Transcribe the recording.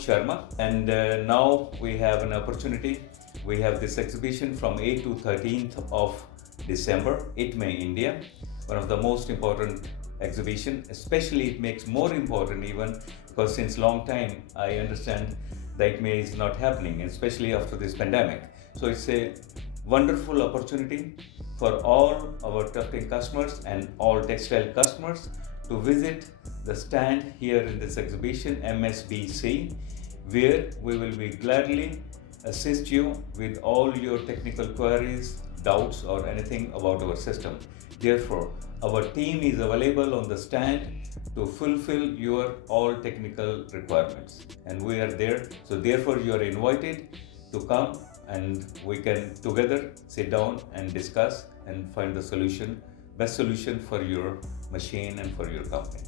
Sharma, and now we have an opportunity. We have this exhibition from 8th to 13th of December, ITME India, one of the most important exhibition. Especially it makes more important even because since long time I understand the ITME is not happening, especially after this pandemic. So it's a wonderful opportunity for all our tufting customers and all textile customers to visit the stand here in this exhibition MSBC, where we will be gladly assist you with all your technical queries, doubts or anything about our system. Therefore, our team is available on the stand to fulfill your all technical requirements, and we are there. So therefore you are invited to come and we can together sit down and discuss and find the solution, best solution for your machine and for your company.